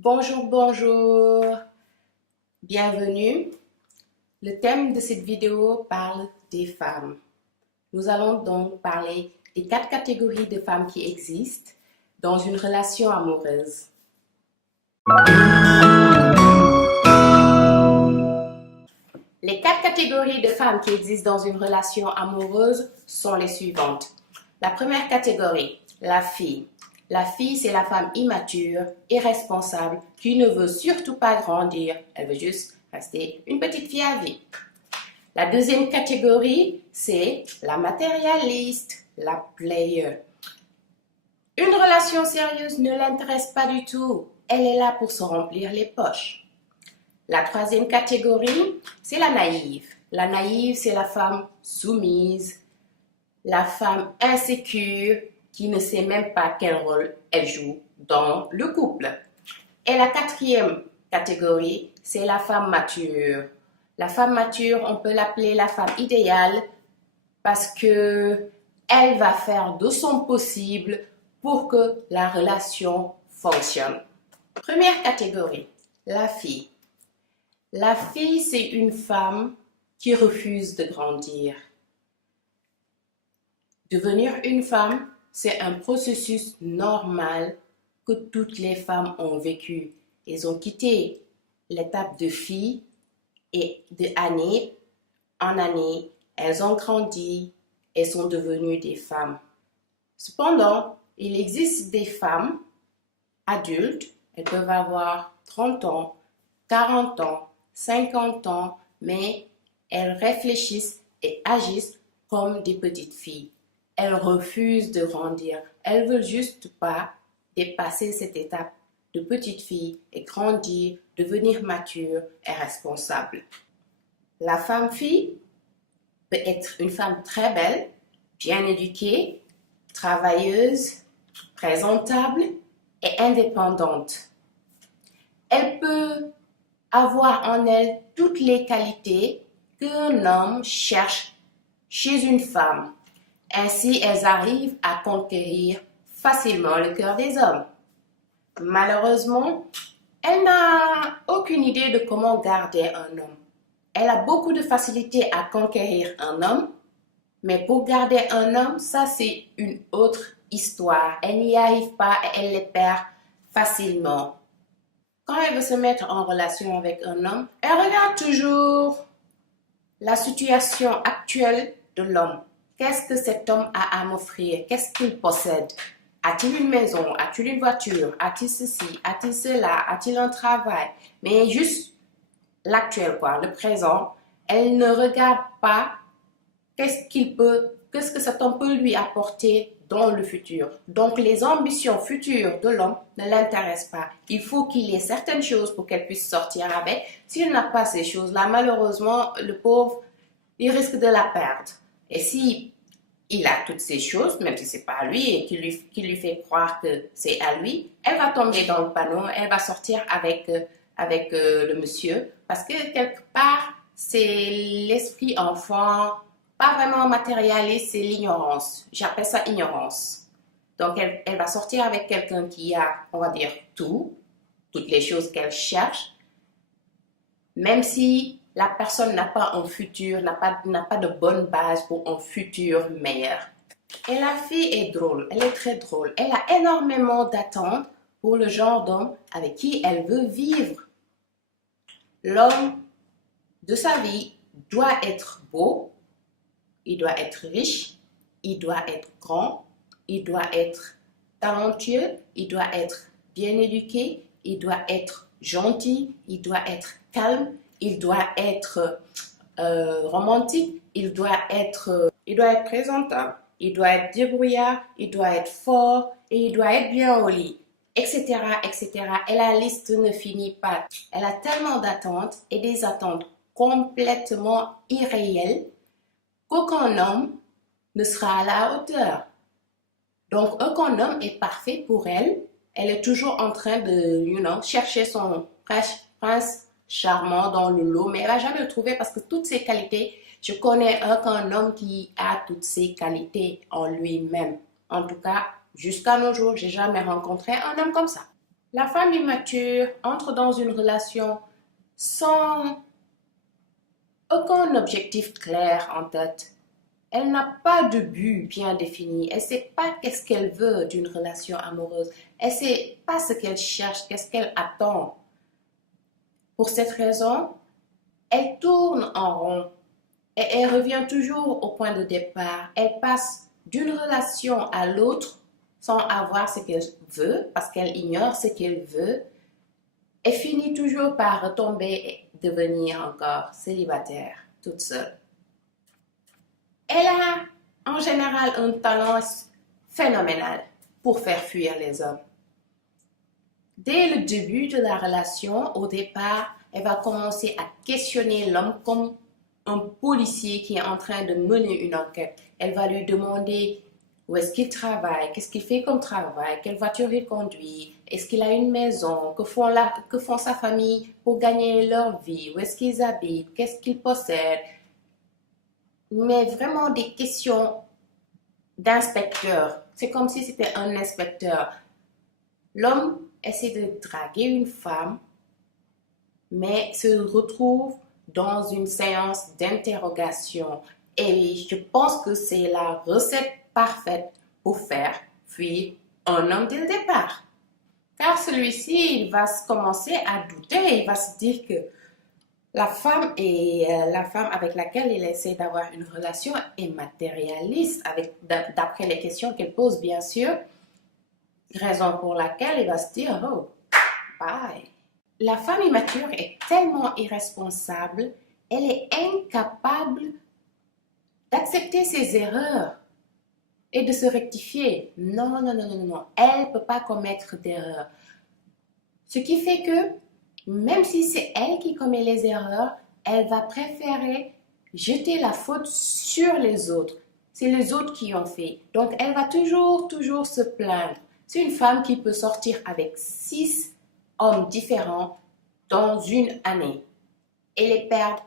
Bonjour, bonjour, bienvenue. Le thème de cette vidéo parle des femmes. Nous allons donc parler des 4 catégories de femmes qui existent dans une relation amoureuse. Les 4 catégories de femmes qui existent dans une relation amoureuse sont les suivantes. La première catégorie, la fille. La fille, c'est la femme immature, irresponsable, qui ne veut surtout pas grandir. Elle veut juste rester une petite fille à vie. La deuxième catégorie, c'est la matérialiste, la player. Une relation sérieuse ne l'intéresse pas du tout. Elle est là pour se remplir les poches. La troisième catégorie, c'est la naïve. La naïve, c'est la femme soumise, la femme insécure, qui ne sait même pas quel rôle elle joue dans le couple. Et la quatrième catégorie, c'est la femme mature. La femme mature, on peut l'appeler la femme idéale parce que elle va faire de son possible pour que la relation fonctionne. Première catégorie, la fille. La fille, c'est une femme qui refuse de grandir. Devenir une femme, c'est un processus normal que toutes les femmes ont vécu. Elles ont quitté l'étape de fille et d'année en année, elles ont grandi et sont devenues des femmes. Cependant, il existe des femmes adultes, elles peuvent avoir 30 ans, 40 ans, 50 ans, mais elles réfléchissent et agissent comme des petites filles. Elles refusent de grandir. Elles veulent juste pas dépasser cette étape de petite fille et grandir, devenir mature et responsable. La femme-fille peut être une femme très belle, bien éduquée, travailleuse, présentable et indépendante. Elle peut avoir en elle toutes les qualités qu'un homme cherche chez une femme. Ainsi, elles arrivent à conquérir facilement le cœur des hommes. Malheureusement, elle n'a aucune idée de comment garder un homme. Elle a beaucoup de facilité à conquérir un homme, mais pour garder un homme, ça c'est une autre histoire. Elle n'y arrive pas et elle les perd facilement. Quand elle veut se mettre en relation avec un homme, elle regarde toujours la situation actuelle de l'homme. Qu'est-ce que cet homme a à m'offrir? Qu'est-ce qu'il possède? A-t-il une maison? A-t-il une voiture? A-t-il ceci? A-t-il cela? A-t-il un travail? Mais juste l'actuel, quoi, le présent. Elle ne regarde pas qu'est-ce que cet homme peut lui apporter dans le futur. Donc, les ambitions futures de l'homme ne l'intéressent pas. Il faut qu'il ait certaines choses pour qu'elle puisse sortir avec. S'il n'a pas ces choses-là, malheureusement, le pauvre, il risque de la perdre. Et si il a toutes ces choses, même si c'est pas à lui et qu'il lui fait croire que c'est à lui, elle va tomber dans le panneau, elle va sortir avec le monsieur parce que quelque part, c'est l'esprit enfant, pas vraiment matérialiste, c'est l'ignorance. J'appelle ça ignorance. Donc, elle va sortir avec quelqu'un qui a, on va dire, toutes les choses qu'elle cherche, même si la personne n'a pas un futur, n'a pas de bonne base pour un futur meilleur. Et la fille est drôle, elle est très drôle. Elle a énormément d'attentes pour le genre d'homme avec qui elle veut vivre. L'homme de sa vie doit être beau, il doit être riche, il doit être grand, il doit être talentueux, il doit être bien éduqué, il doit être gentil, il doit être calme, il doit être romantique, il doit être présentable, il doit être débrouillard, il doit être fort et il doit être bien au lit, etc., etc. Et la liste ne finit pas. Elle a tellement d'attentes et des attentes complètement irréelles qu'aucun homme ne sera à la hauteur. Donc, aucun homme est parfait pour elle. Elle est toujours en train de, chercher son prince charmant dans le lot, mais elle va jamais le trouver parce que toutes ses qualités, je connais aucun homme qui a toutes ces qualités en lui-même. En tout cas, jusqu'à nos jours, j'ai jamais rencontré un homme comme ça. La femme immature entre dans une relation sans aucun objectif clair en tête. Elle n'a pas de but bien défini. Elle ne sait pas qu'est-ce qu'elle veut d'une relation amoureuse. Elle ne sait pas ce qu'elle cherche, qu'est-ce qu'elle attend. Pour cette raison, elle tourne en rond et elle revient toujours au point de départ. Elle passe d'une relation à l'autre sans avoir ce qu'elle veut parce qu'elle ignore ce qu'elle veut et finit toujours par retomber et devenir encore célibataire, toute seule. Elle a en général un talent phénoménal pour faire fuir les hommes. Dès le début de la relation, au départ, elle va commencer à questionner l'homme comme un policier qui est en train de mener une enquête. Elle va lui demander où est-ce qu'il travaille, qu'est-ce qu'il fait comme travail, quelle voiture il conduit, est-ce qu'il a une maison, que font sa famille pour gagner leur vie, où est-ce qu'ils habitent, qu'est-ce qu'ils possèdent. Mais vraiment des questions d'inspecteur. C'est comme si c'était un inspecteur. L'homme essaie de draguer une femme, mais se retrouve dans une séance d'interrogation. Et je pense que c'est la recette parfaite pour faire fuir un homme dès le départ. Car celui-ci, il va commencer à douter, il va se dire que la femme avec laquelle il essaie d'avoir une relation est matérialiste, d'après les questions qu'elle pose, bien sûr. Raison pour laquelle il va se dire, oh, bye. La femme immature est tellement irresponsable, elle est incapable d'accepter ses erreurs et de se rectifier. Non, non, non, non, non, elle ne peut pas commettre d'erreurs. Ce qui fait que, même si c'est elle qui commet les erreurs, elle va préférer jeter la faute sur les autres. C'est les autres qui ont fait. Donc, elle va toujours se plaindre. C'est une femme qui peut sortir avec 6 hommes différents dans une année et les perdre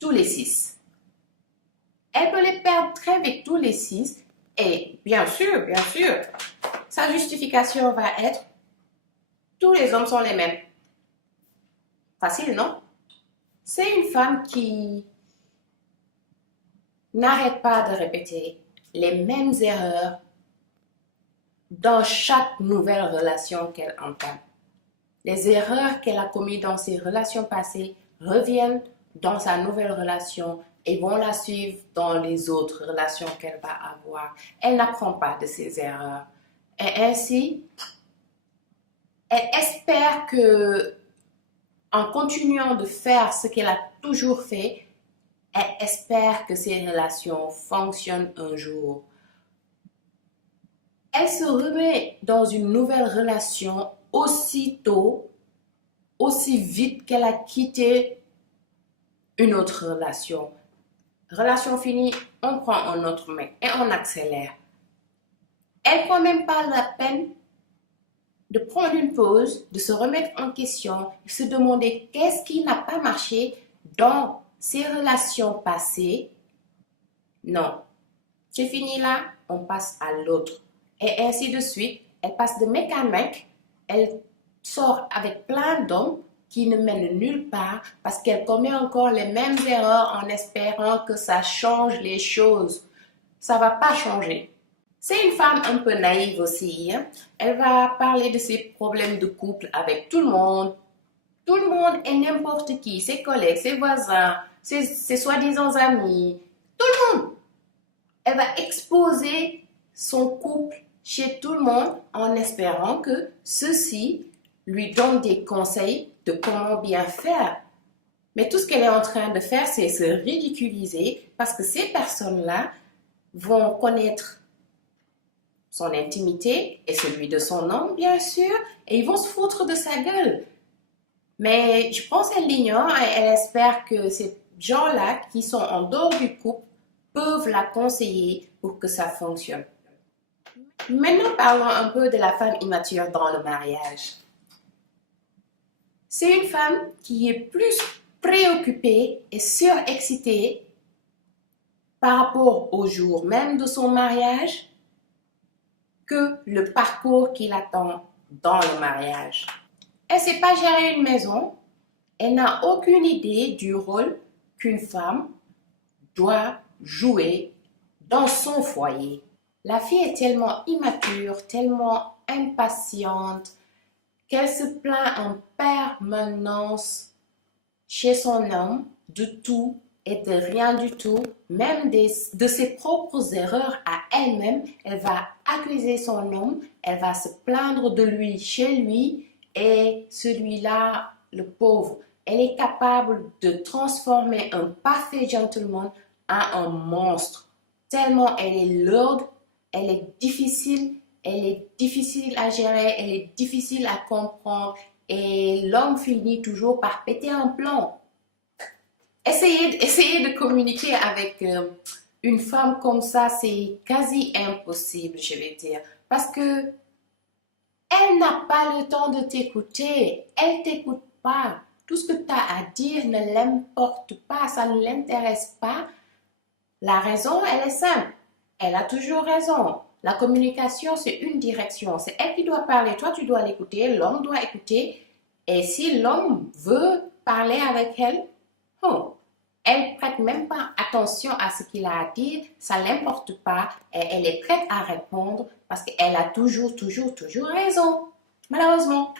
tous les 6. Elle peut les perdre très vite tous les 6 et bien sûr, sa justification va être tous les hommes sont les mêmes. Facile, non? C'est une femme qui n'arrête pas de répéter les mêmes erreurs dans chaque nouvelle relation qu'elle entame. Les erreurs qu'elle a commises dans ses relations passées reviennent dans sa nouvelle relation et vont la suivre dans les autres relations qu'elle va avoir. Elle n'apprend pas de ses erreurs. Et ainsi, elle espère que, en continuant de faire ce qu'elle a toujours fait, elle espère que ces relations fonctionnent un jour. Elle se remet dans une nouvelle relation aussitôt, aussi vite qu'elle a quitté une autre relation. Relation finie, on prend un autre mec et on accélère. Elle ne prend même pas la peine de prendre une pause, de se remettre en question, de se demander qu'est-ce qui n'a pas marché dans ses relations passées. Non, c'est fini là, on passe à l'autre. Et ainsi de suite, elle passe de mec à mec, elle sort avec plein d'hommes qui ne mènent nulle part parce qu'elle commet encore les mêmes erreurs en espérant que ça change les choses. Ça ne va pas changer. C'est une femme un peu naïve aussi. Hein? Elle va parler de ses problèmes de couple avec tout le monde. Tout le monde et n'importe qui, ses collègues, ses voisins, ses soi-disant amis, tout le monde. Elle va exposer son couple chez tout le monde en espérant que ceux-ci lui donnent des conseils de comment bien faire. Mais tout ce qu'elle est en train de faire, c'est se ridiculiser parce que ces personnes-là vont connaître son intimité et celui de son homme, bien sûr, et ils vont se foutre de sa gueule. Mais je pense qu'elle l'ignore et elle espère que ces gens-là qui sont en dehors du couple peuvent la conseiller pour que ça fonctionne. Maintenant, parlons un peu de la femme immature dans le mariage. C'est une femme qui est plus préoccupée et surexcitée par rapport au jour même de son mariage que le parcours qui l'attend dans le mariage. Elle ne sait pas gérer une maison. Elle n'a aucune idée du rôle qu'une femme doit jouer dans son foyer. La fille est tellement immature, tellement impatiente, qu'elle se plaint en permanence chez son homme de tout et de rien du tout, même de ses propres erreurs à elle-même. Elle va accuser son homme, elle va se plaindre de lui chez lui et celui-là, le pauvre, elle est capable de transformer un parfait gentleman en un monstre. Tellement elle est lourde, elle est difficile à gérer, elle est difficile à comprendre et l'homme finit toujours par péter un plomb. Essayez de communiquer avec une femme comme ça, c'est quasi impossible, je vais dire. Parce que elle n'a pas le temps de t'écouter. Elle t'écoute pas. Tout ce que tu as à dire ne l'importe pas, ça ne l'intéresse pas. La raison, elle est simple. Elle a toujours raison. La communication, c'est une direction. C'est elle qui doit parler. Toi, tu dois l'écouter. L'homme doit écouter. Et si l'homme veut parler avec elle, elle prête même pas attention à ce qu'il a à dire. Ça l'importe pas. Et elle est prête à répondre parce qu'elle a toujours raison. Malheureusement.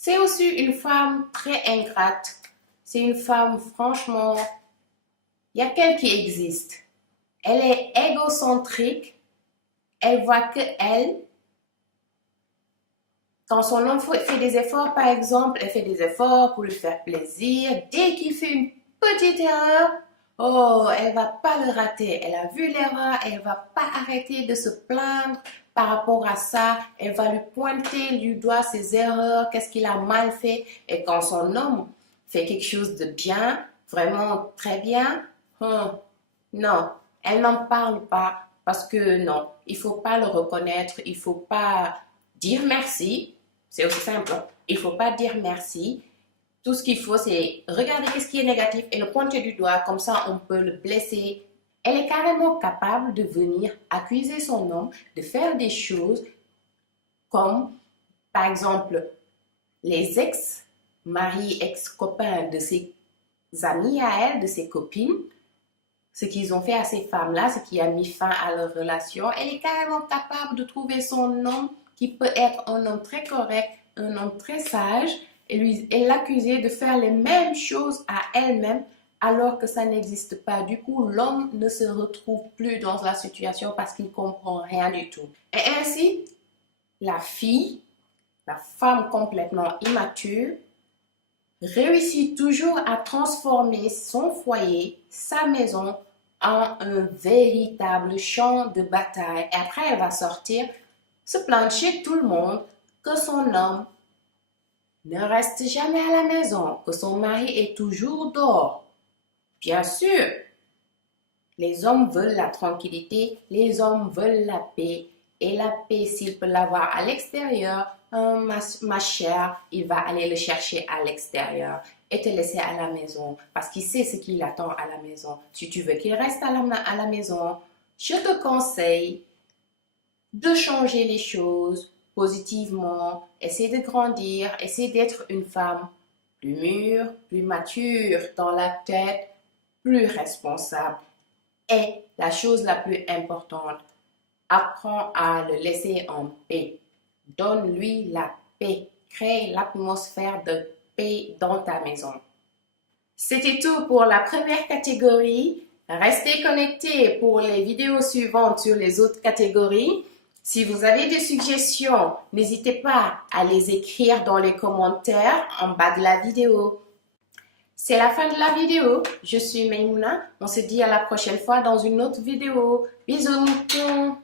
C'est aussi une femme très ingrate. C'est une femme, franchement, il y a qu'elle qui existe. Elle est égocentrique. Elle voit que elle. Quand son homme fait des efforts, par exemple, elle fait des efforts pour lui faire plaisir. Dès qu'il fait une petite erreur, elle va pas le rater. Elle a vu l'erreur, elle va pas arrêter de se plaindre par rapport à ça. Elle va lui pointer du doigt ses erreurs, qu'est-ce qu'il a mal fait. Et quand son homme fait quelque chose de bien, vraiment très bien, non, elle n'en parle pas parce que non, il faut pas le reconnaître, il faut pas dire merci. C'est aussi simple, il faut pas dire merci. Tout ce qu'il faut, c'est regarder ce qui est négatif et le pointer du doigt, comme ça on peut le blesser. Elle est carrément capable de venir accuser son homme de faire des choses comme, par exemple, les ex-maris, ex-copains de ses amis à elle, de ses copines, ce qu'ils ont fait à ces femmes-là, ce qui a mis fin à leur relation. Elle est carrément capable de trouver son homme qui peut être un homme très correct, un homme très sage, et l'accuser de faire les mêmes choses à elle-même alors que ça n'existe pas. Du coup, l'homme ne se retrouve plus dans la situation parce qu'il ne comprend rien du tout. Et ainsi, la fille, la femme complètement immature, réussit toujours à transformer son foyer, sa maison, en un véritable champ de bataille. Et après, elle va sortir, se plaindre chez tout le monde que son homme ne reste jamais à la maison, que son mari est toujours dehors. Bien sûr, les hommes veulent la tranquillité, les hommes veulent la paix. Et la paix, s'il peut l'avoir à l'extérieur, ma chère, il va aller le chercher à l'extérieur et te laisser à la maison parce qu'il sait ce qu'il attend à la maison. Si tu veux qu'il reste à la maison, je te conseille de changer les choses positivement, essayer de grandir, essayer d'être une femme plus mûre, plus mature dans la tête, plus responsable. Et la chose la plus importante, apprends à le laisser en paix. Donne-lui la paix. Crée l'atmosphère de paix dans ta maison. C'était tout pour la première catégorie. Restez connectés pour les vidéos suivantes sur les autres catégories. Si vous avez des suggestions, n'hésitez pas à les écrire dans les commentaires en bas de la vidéo. C'est la fin de la vidéo. Je suis Maimouna. On se dit à la prochaine fois dans une autre vidéo. Bisous moutons!